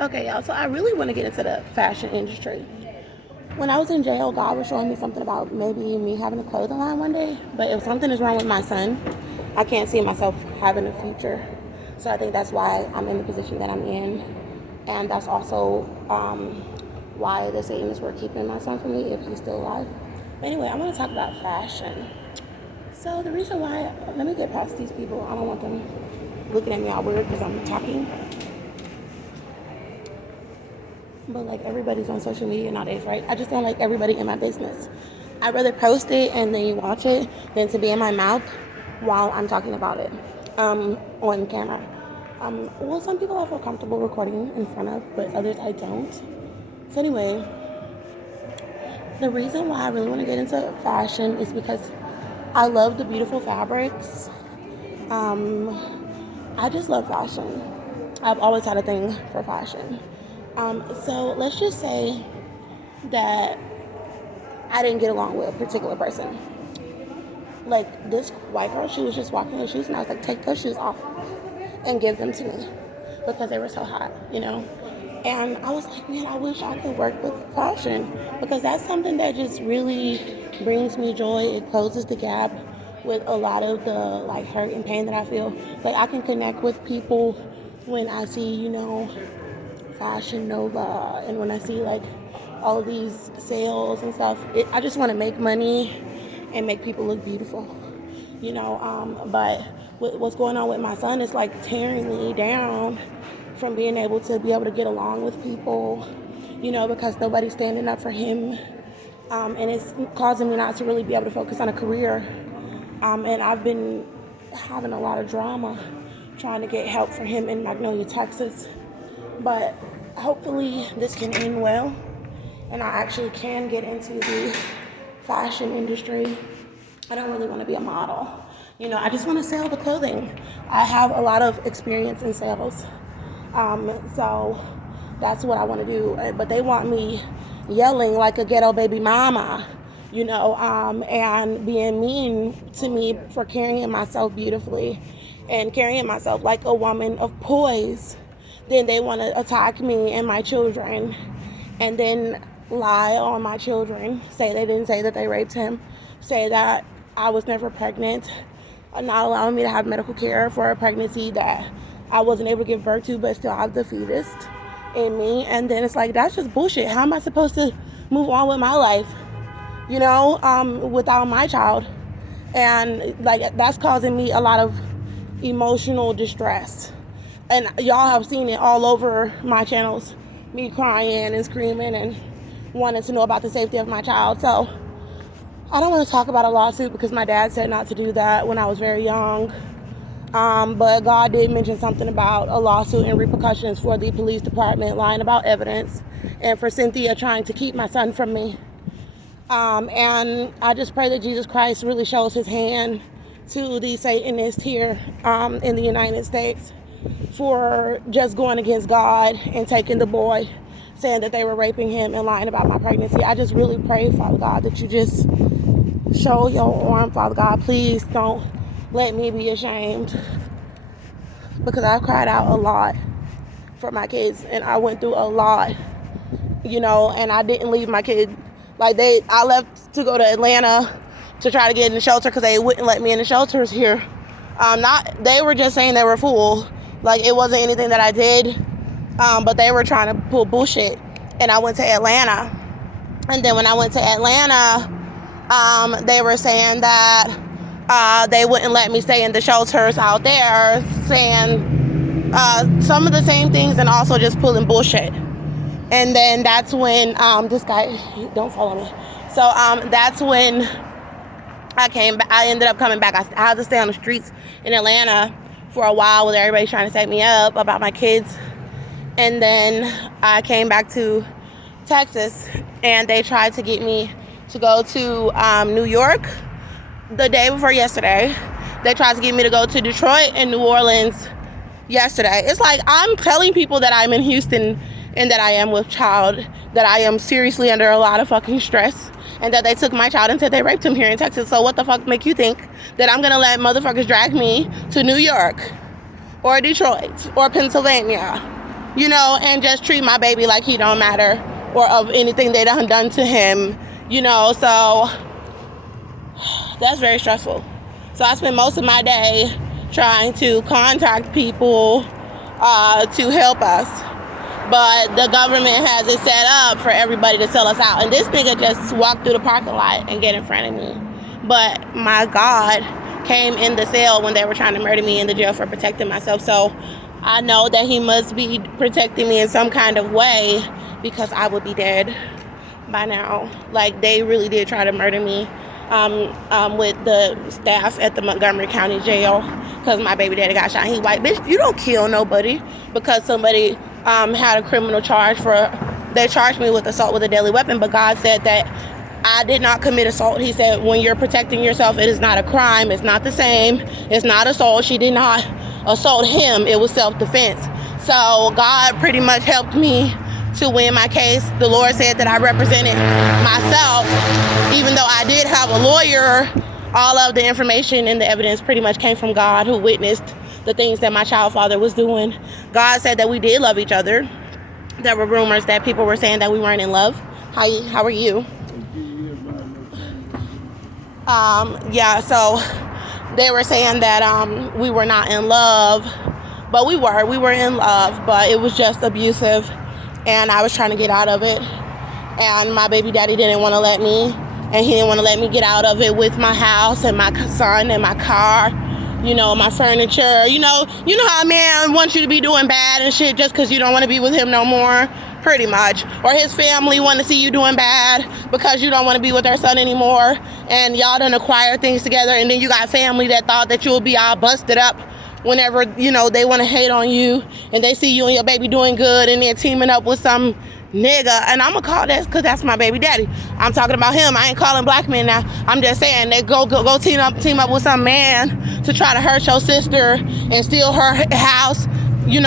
Okay, y'all, so I really want to get into the fashion industry. When I was in jail, God was showing me something about maybe me having a clothing line one day. But if something is wrong with my son, I can't see myself having a future. So I think that's why I'm in the position that I'm in. And that's also why the Satanists were keeping my son from me if he's still alive. But anyway, I want to talk about fashion. So the reason why, let me get past these people. I don't want them looking at me all weird because I'm talking. But like everybody's on social media nowadays, right? I just don't like everybody in my business. I'd rather post it and then you watch it than to be in my mouth while I'm talking about it on camera. Well, some people I feel comfortable recording in front of, but others I don't. So anyway, the reason why I really want to get into fashion is because I love the beautiful fabrics. I just love fashion. I've always had a thing for fashion. So let's just say that I didn't get along with a particular person. Like this white girl, she was just walking in shoes, and I was like, take those shoes off and give them to me because they were so hot, you know? And I was like, man, I wish I could work with fashion because that's something that just really brings me joy. It closes the gap with a lot of the like hurt and pain that I feel. Like I can connect with people when I see, you know, Fashion Nova, and when I see like all of these sales and stuff, I just want to make money and make people look beautiful, you know. But what's going on with my son is like tearing me down from being able to get along with people, you know, because nobody's standing up for him, and it's causing me not to really be able to focus on a career. And I've been having a lot of drama trying to get help for him in Magnolia, Texas. But hopefully this can end well and I actually can get into the fashion industry. I don't really want to be a model. You know, I just want to sell the clothing. I have a lot of experience in sales. So that's what I want to do. But they want me yelling like a ghetto baby mama, you know, and being mean to me for carrying myself beautifully and carrying myself like a woman of poise. Then they want to attack me and my children and then lie on my children, say they didn't say that they raped him, say that I was never pregnant, not allowing me to have medical care for a pregnancy that I wasn't able to give birth to but still have the fetus in me. And then it's like, that's just bullshit. How am I supposed to move on with my life, you know, without my child? And like that's causing me a lot of emotional distress. And y'all have seen it all over my channels, me crying and screaming and wanting to know about the safety of my child. So I don't want to talk about a lawsuit because my dad said not to do that when I was very young. But God did mention something about a lawsuit and repercussions for the police department lying about evidence and for Cynthia trying to keep my son from me. And I just pray that Jesus Christ really shows his hand to the Satanists here in the United States for just going against God and taking the boy, saying that they were raping him and lying about my pregnancy. I just really pray, Father God, that you just show your arm, Father God. Please don't let me be ashamed because I've cried out a lot for my kids and I went through a lot, you know, and I didn't leave my kid. I left to go to Atlanta to try to get in the shelter because they wouldn't let me in the shelters here. They were just saying they were full. Like, it wasn't anything that I did, but they were trying to pull bullshit. And I went to Atlanta. And then when I went to Atlanta, they were saying that they wouldn't let me stay in the shelters out there, saying some of the same things and also just pulling bullshit. And then that's when this guy, don't follow me. So that's when I ended up coming back. I had to stay on the streets in Atlanta for a while with everybody trying to set me up about my kids. And then I came back to Texas and they tried to get me to go to New York the day before yesterday. They tried to get me to go to Detroit and New Orleans yesterday. It's like I'm telling people that I'm in Houston and that I am with child, that I am seriously under a lot of fucking stress, and that they took my child and said they raped him here in Texas. So what the fuck make you think that I'm gonna let motherfuckers drag me to New York or Detroit or Pennsylvania? and just treat my baby like he don't matter or of anything they done to him, so that's very stressful. So I spend most of my day trying to contact people to help us. But the government has it set up for everybody to sell us out. And this nigga just walked through the parking lot and get in front of me. But my God came in the cell when they were trying to murder me in the jail for protecting myself. So I know that he must be protecting me in some kind of way, because I would be dead by now. Like, they really did try to murder me with the staff at the Montgomery County Jail, because my baby daddy got shot. He white, bitch, you don't kill nobody because somebody had a criminal charge they charged me with assault with a deadly weapon, but God said that I did not commit assault. He said, when you're protecting yourself, it is not a crime. It's not the same. It's not assault. She did not assault him. It was self-defense. So God pretty much helped me to win my case. The Lord said that I represented myself. Even though I did have a lawyer, all of the information and the evidence pretty much came from God, who witnessed the things that my child father was doing. God said that we did love each other. There were rumors that people were saying that we weren't in love. How are you? So they were saying that we were not in love, but we were in love, but it was just abusive, and I was trying to get out of it, and my baby daddy didn't want to let me, and he didn't want to let me get out of it with my house and my son and my car, my furniture. You know how a man wants you to be doing bad and shit just because you don't want to be with him no more, pretty much. Or his family want to see you doing bad because you don't want to be with their son anymore, and y'all done acquire things together, and then you got family that thought that you'll be all busted up whenever, they want to hate on you, and they see you and your baby doing good, and they're teaming up with some nigga, and I'm gonna call that because that's my baby daddy. I'm talking about him. I ain't calling black men now. I'm just saying they go team up with some man to try to hurt your sister and steal her house,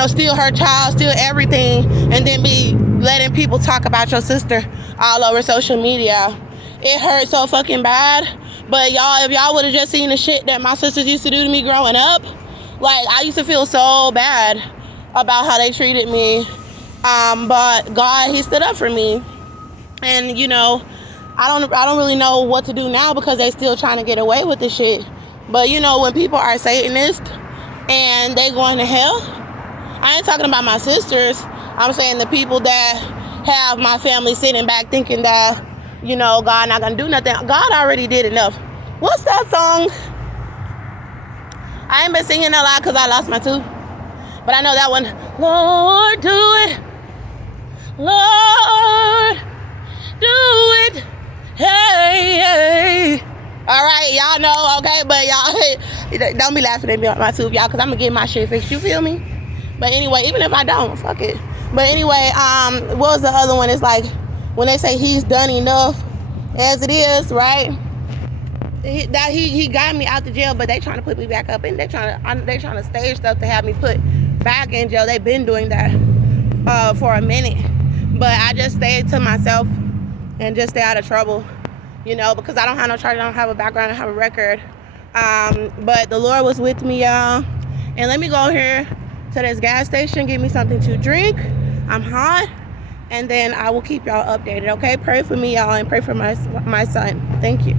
steal her child, steal everything, and then be letting people talk about your sister all over social media. It hurt so fucking bad. But y'all, if y'all would have just seen the shit that my sisters used to do to me growing up, like, I used to feel so bad about how they treated me. But God, he stood up for me. And, I don't really know what to do now because they still trying to get away with this shit. But, when people are Satanists and they going to hell, I ain't talking about my sisters. I'm saying the people that have my family sitting back thinking that, God not gonna do nothing. God already did enough. What's that song? I ain't been singing a lot because I lost my tooth. But I know that one. Lord, do it. Lord, do it. Hey. All right, y'all know, okay? But y'all, don't be laughing at me on my tooth, y'all, because I'm going to get my shit fixed. You feel me? But anyway, even if I don't, fuck it. But anyway, what was the other one? It's like when they say he's done enough as it is, right? He got me out the jail, but they trying to put me back up, and they trying to stage stuff to have me put back in jail. They've been doing that for a minute, but I just stayed to myself and just stay out of trouble, because I don't have no charge, I don't have a background, I don't have a record. But the Lord was with me, y'all. And let me go here to this gas station, get me something to drink. I'm hot, and then I will keep y'all updated. Okay, pray for me, y'all, and pray for my son. Thank you.